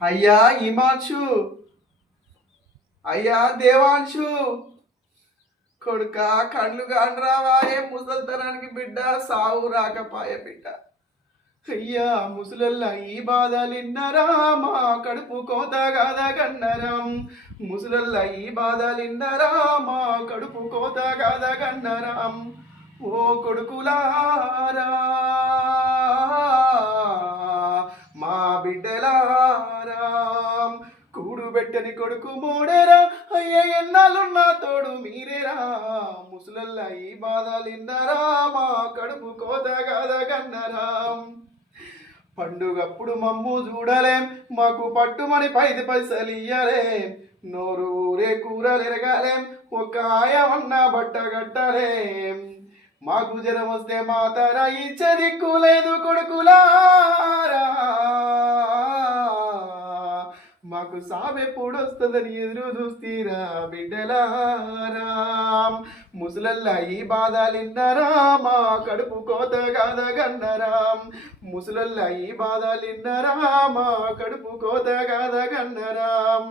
అయ్యా హిమాంశు, అయ్యా దేవాంశు, కొడుక కళ్ళు కానరావాయే ముసల్తనానికి బిడ్డ సావు రాకపాయ బిడ్డ. అయ్యా ముసలల్లా ఈ బాధలిన్నరా మా కడుపు కోత గాదా గన్నరం. ముసలల్లా ఈ బాధలిన్నరా మా కడుపు కోత గాదా గన్నరం. ఓ కొడుకులారా మా బిడ్డలారా, కూడుబెట్టని కొడుకు మోడేరా, అయ్య ఎన్నాళ్ళున్నా తోడు మీరేరా. ముసలల్లా ఈ బాధలిన్నరా మా కడుపు కోత గాదా గన్నరం. పండుగప్పుడు మమ్ము చూడలేం, మాకు పట్టుమని 5 పైసలు ఇయ్యలేం. నోరు ఊరే కూరలు ఎరగాలేం, ఒక్క ఆయమన్న బట్ట కట్టలేం. మాకు జ్వరం వస్తే మాతర ఇచ్చే దిక్కు లేదు కొడుకులారా. మాకు సావెప్పుడు వస్తుందని ఎదురు చూస్తీరా బిడ్డలారా. ముసలల్లా ఈ బాధలిన్నరా మా కడుపు కోత గాదా గన్నరం. ముసలల్లా ఈ బాధలిన్నరా మా కడుపు కోత గాదా గన్నరం.